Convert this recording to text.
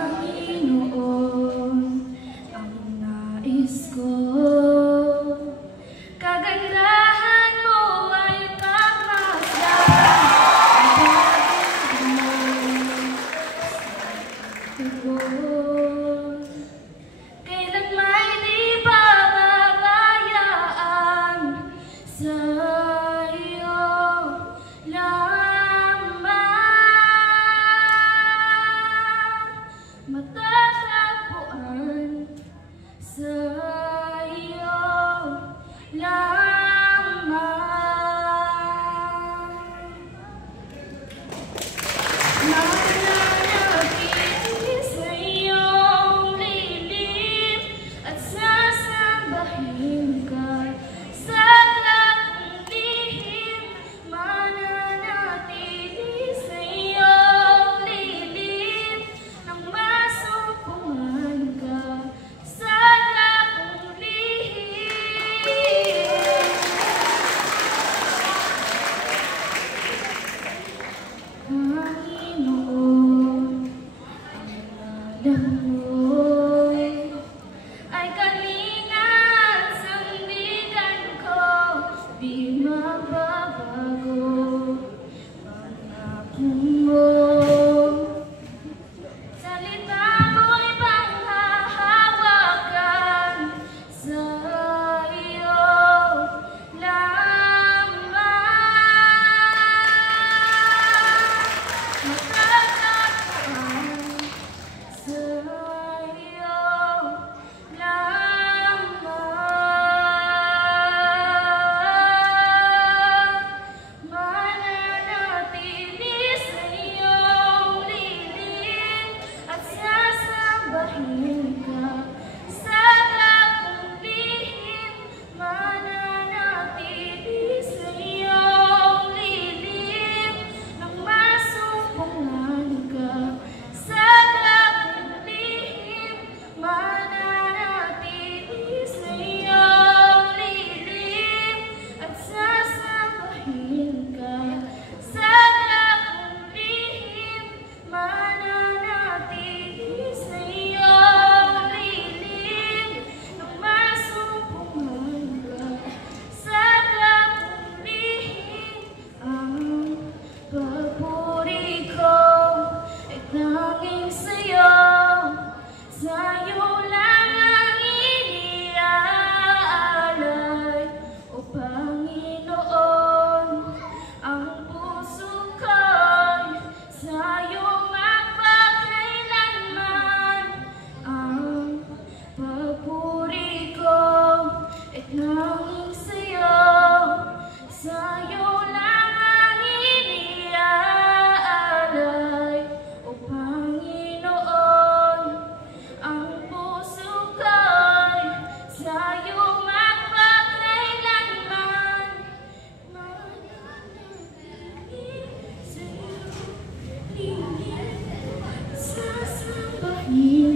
Panginoon, ang nais ko. Kagandahan mo ay pagmasdan, kailan may di pababayaan sa iyo lamang, matatagpuan sa iyo lamang. Mananatili sa iyong lilim at sasambahin ka sa lagong lihim. Mananatili sa iyong lilim nang masumpungan ka sa lagong lihim. Panginoon, ang alam mo ay kalinga at sandigan ko, di magbabago. Pangako mo, salita mo'y panghahawakan sa iyo lamang, matatagpuan sa iyo lamang. Mananatili sa iyong lilim at sasambahin ka sa lagong lihim. Mananatili sa iyong lilim nang masumpungan ka sa lagong lihim. Mananatili sa iyong lilim at sasambahin ka sa lagong lihim. Mananatili sa iyong lilim nang masumpungan ka sa lagong lihim. Ang papuri ko ay tanging sa'yo, sa'yo lang ang iniaalay. O Panginoon, ang puso ko'y sa'yo magpakailanman. Ang papuri ko ay tanging sa'yo, sa'yo lang ang iniaalay. O Panginoon, ang puso ko'y sa'yo magpakailanman. Mananatili sa'yo lilim, sasambahin